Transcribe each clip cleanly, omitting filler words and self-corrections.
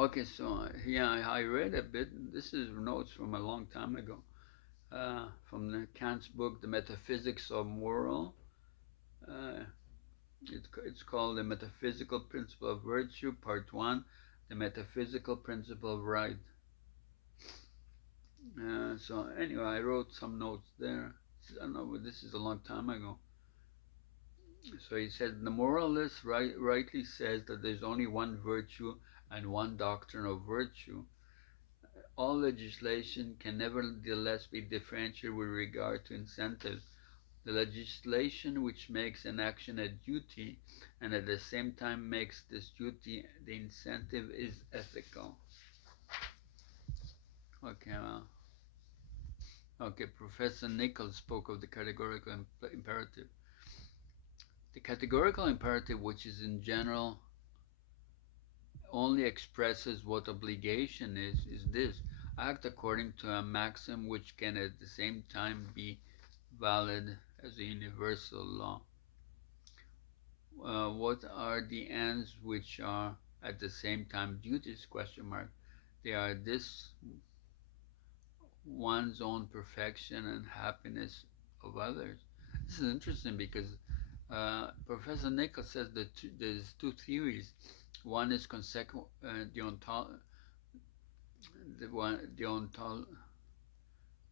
Okay, so yeah, I read a bit. This is notes from a long time ago, from the Kant's book, The Metaphysics of Moral. Uh, it's called The Metaphysical Principle of Virtue, Part 1, The Metaphysical Principle of Right. So anyway, I wrote some notes there. I don't know, this is a long time ago. So he said, the moralist rightly says that there's only one virtue and one doctrine of virtue. All legislation can nevertheless be differentiated with regard to incentives. The legislation which makes an action a duty and at the same time makes this duty the incentive is ethical. Okay, okay. Professor Nichols spoke of the categorical imperative. The categorical imperative, which is in general only expresses what obligation is this: act according to a maxim which can at the same time be valid as a universal law. What are the ends which are at the same time duties? Question mark. They are this: one's own perfection and happiness of others. This is interesting because Professor Nichols says that there's two theories. One is deontol.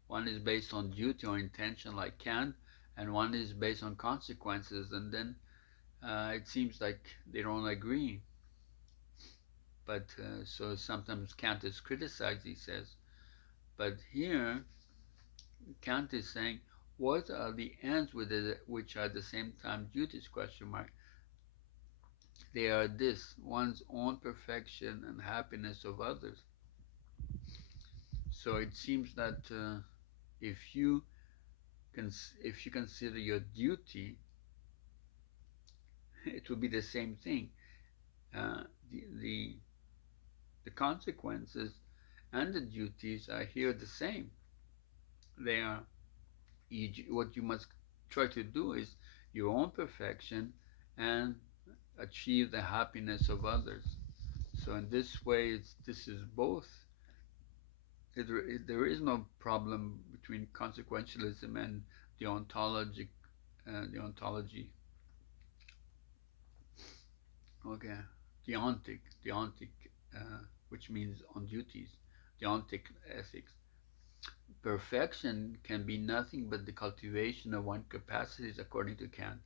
One is based on duty or intention, like Kant, and one is based on consequences. And then it seems like they don't agree. But so sometimes Kant is criticized, he says. But here, Kant is saying, what are the ends with it, which are at the same time duties? Question mark. They are this: one's own perfection and happiness of others. So it seems that if you if you consider your duty, it will be the same thing. Uh, the, the the consequences and the duties are here the same. They are what you must try to do is your own perfection and achieve the happiness of others. So in this way, this is both. There is no problem between consequentialism and deontology. Deontology. Okay, deontic, which means on duties. Deontic ethics. Perfection can be nothing but the cultivation of one's capacities, according to Kant.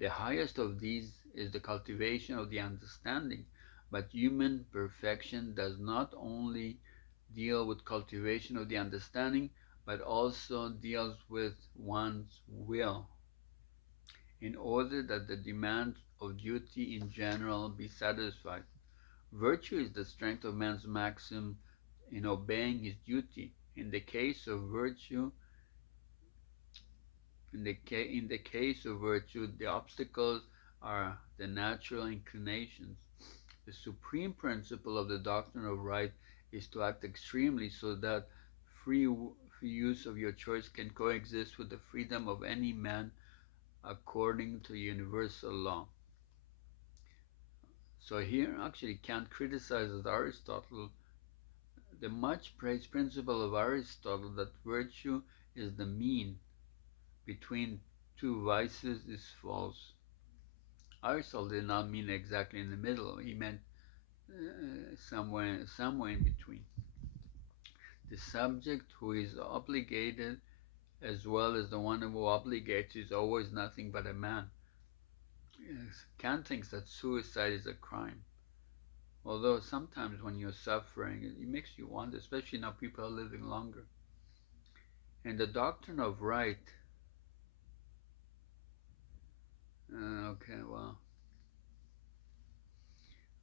The highest of these is the cultivation of the understanding, but human perfection does not only deal with cultivation of the understanding, but also deals with one's will, in order that the demands of duty in general be satisfied. Virtue is the strength of man's maxim in obeying his duty. In the case of virtue, in the case of virtue, the obstacles are the natural inclinations. The supreme principle of the doctrine of right is to act extremely so that free, free use of your choice can coexist with the freedom of any man according to universal law. So here, actually, Kant criticizes Aristotle. The much praised principle of Aristotle that virtue is the mean between two vices is false. Aristotle did not mean exactly in the middle. He meant somewhere in between. The subject who is obligated as well as the one who obligates is always nothing but a man. Yes, Kant thinks that suicide is a crime. Although sometimes when you're suffering, it makes you wonder, especially now people are living longer. And the doctrine of right, okay, well,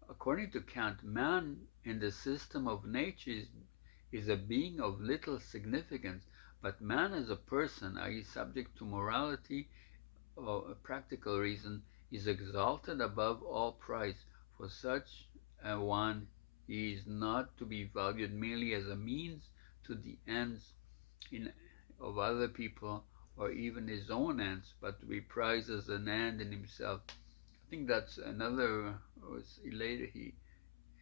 according to Kant, man in the system of nature is a being of little significance, but man as a person, i.e., subject to morality or a practical reason, is exalted above all price. For such a one, he is not to be valued merely as a means to the ends in, of other people or even his own ends, but to be prized as an end in himself. I think that's another was later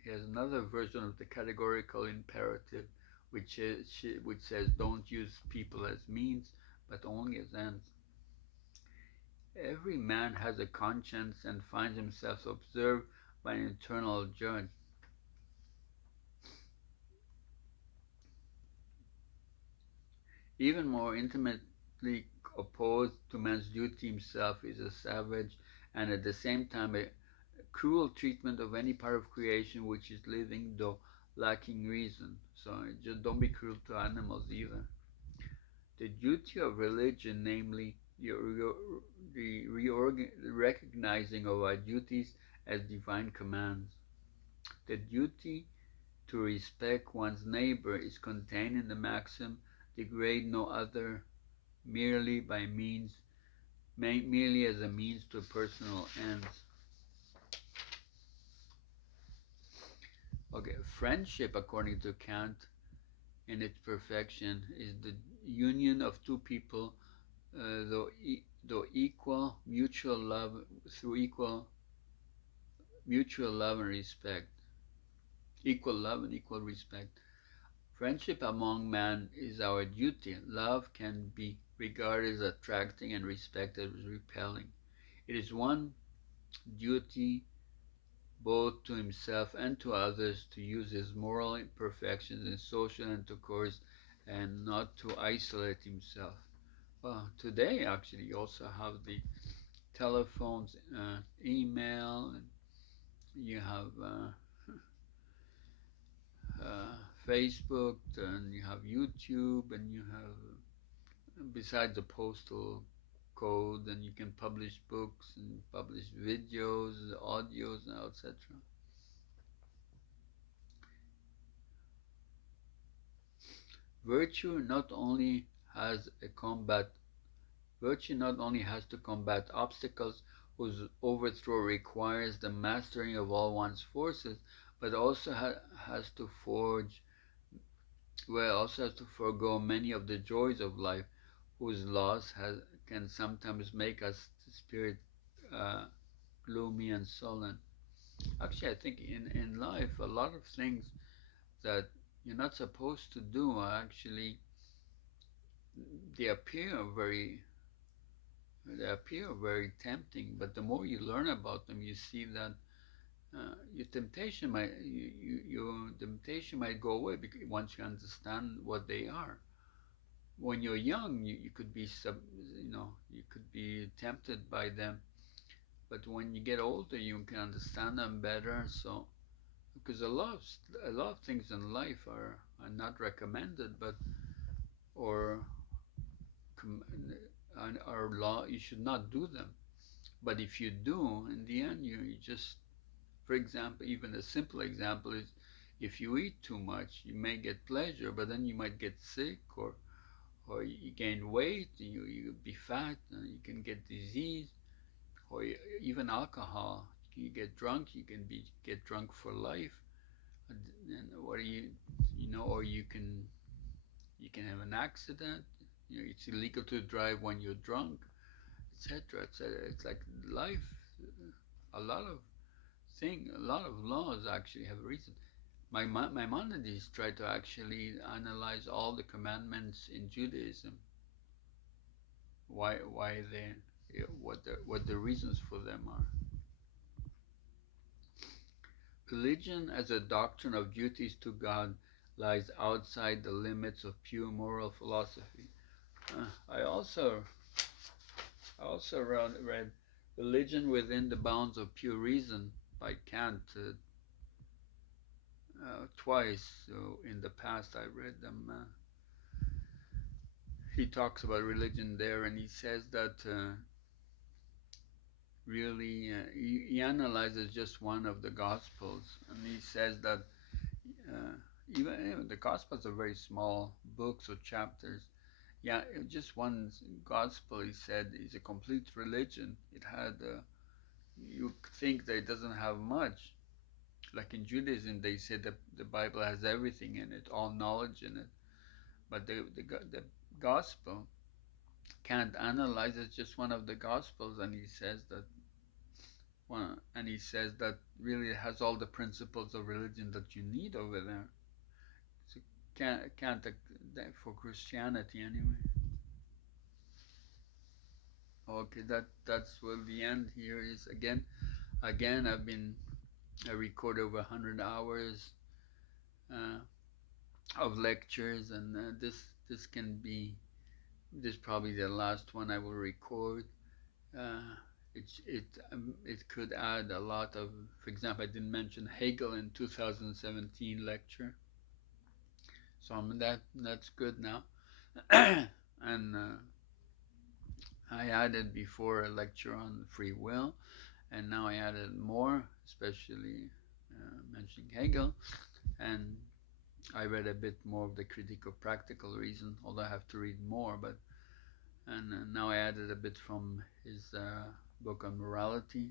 he has another version of the categorical imperative, which says don't use people as means, but only as ends. Every man has a conscience and finds himself observed by an eternal judge. Even more intimately opposed to man's duty himself is a savage and at the same time a cruel treatment of any part of creation which is living though lacking reason. So just don't be cruel to animals either. The duty of religion, namely the recognizing of our duties as divine commands. The duty to respect one's neighbor is contained in the maxim, degrade no other merely as a means to personal ends. Okay, friendship, according to Kant, in its perfection, is the union of two people, though equal mutual love through equal mutual love and respect, equal love and equal respect. Friendship among men is our duty. Love can be regarded as attracting and respect as repelling. It is one duty both to himself and to others to use his moral imperfections in social intercourse and not to isolate himself. Well, today actually you also have the telephones, email, and you have Facebook, and you have YouTube, and you have, besides the postal code, and you can publish books and publish videos, audios, and etc. Virtue not only has a combat Virtue not only has to combat obstacles whose overthrow requires the mastering of all one's forces, but also has to also has to forego many of the joys of life, whose loss can sometimes make us spirit uh, gloomy and sullen. Actually, I think in life, a lot of things that you're not supposed to do are actually, they appear very they appear very tempting, but the more you learn about them, you see that your temptation might go away because once you understand what they are. When you're young, you could be you could be tempted by them, but when you get older, you can understand them better. So because a lot of things in life are not recommended, but or are law, you should not do them. But if you do, in the end, you just, for example, even a simple example is if you eat too much, you may get pleasure, but then you might get sick, or you gain weight, you be fat, and you can get disease, or even alcohol. You get drunk, you can get drunk for life, and or or you can have an accident. It's illegal to drive when you're drunk, etc., etc. It's like life. A lot of a lot of laws actually have a reason. Maimonides tried to actually analyze all the commandments in Judaism. Why they what the reasons for them are. Religion as a doctrine of duties to God lies outside the limits of pure moral philosophy. I also read Religion Within the Bounds of Pure Reason by Kant twice. So in the past, I read them. He talks about religion there, and he says that really he analyzes just one of the Gospels, and he says that uh, even the Gospels are very small books or chapters. Yeah, just one Gospel, he said, is a complete religion. It had you think that it doesn't have much. Like in Judaism, they say that the Bible has everything in it, all knowledge in it. But the Gospel, Kant analyzes just one of the Gospels, and he says that and he says that really has all the principles of religion that you need over there. So can't for Christianity anyway. Okay, that's well the end here is again I record over 100 hours uh, of lectures, and this can be this probably the last one I will record. Uh, it could add a lot of, for example, I didn't mention Hegel in 2017 lecture, so that's good now. And I added before a lecture on free will, and now I added more, especially mentioning Hegel, and I read a bit more of the critical-practical reason, although I have to read more. But and now I added a bit from his book on morality.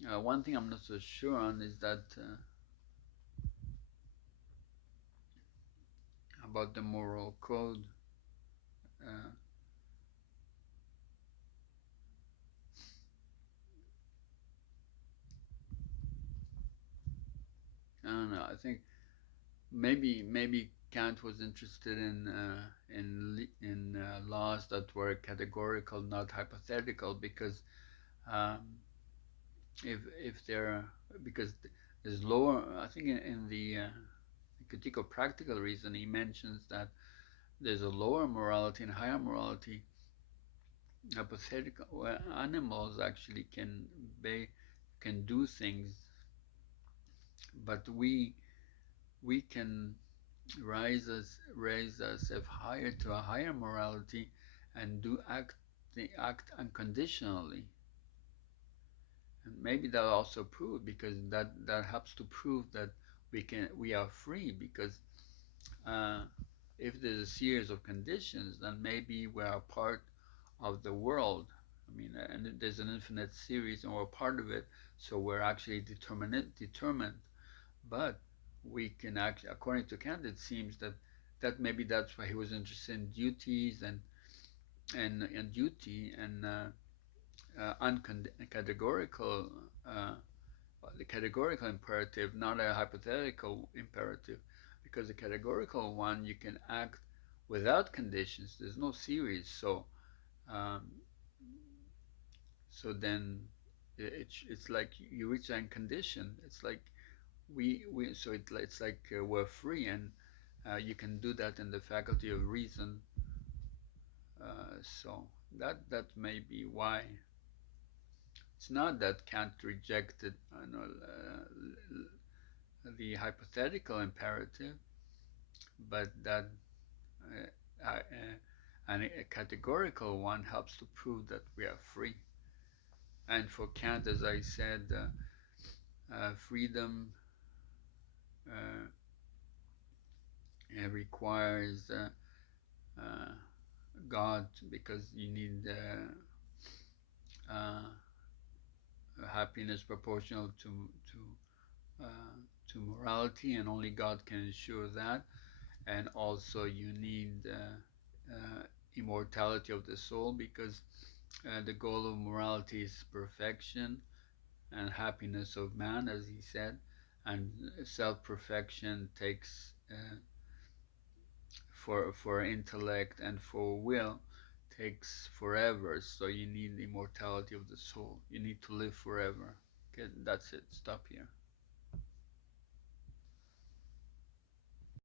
One thing I'm not so sure on is that about the moral code. Uh, I don't know. I think maybe Kant was interested in laws that were categorical, not hypothetical, because um, if they're because there's lower. I think in the critical practical reason he mentions that there's a lower morality and higher morality. Hypothetical where animals actually can do things, but we can raise ourselves higher to a higher morality and do act unconditionally. And maybe that'll also prove, because that helps to prove that we are free, because uh, if there's a series of conditions, then maybe we are part of the world. I mean, and there's an infinite series, and we're part of it, so we're actually determined. But we can actually, according to Kant, it seems that maybe that's why he was interested in duties and duty and categorical, uh, the categorical imperative, not a hypothetical imperative, because the categorical one you can act without conditions. There's no series, um, so then it's like you reach that condition. It's like we so it's like we're free, and you can do that in the faculty of reason. So that may be why it's not that Kant rejected the hypothetical imperative, but that a categorical one helps to prove that we are free. And for Kant, as I said, freedom uh, requires uh, God, because you need happiness proportional uh, to morality, and only God can ensure that. And also, you need immortality of the soul, because the goal of morality is perfection and happiness of man, as he said, and self-perfection takes for intellect and for will takes forever. So you need immortality of the soul. You need to live forever. Okay, that's it. Stop here.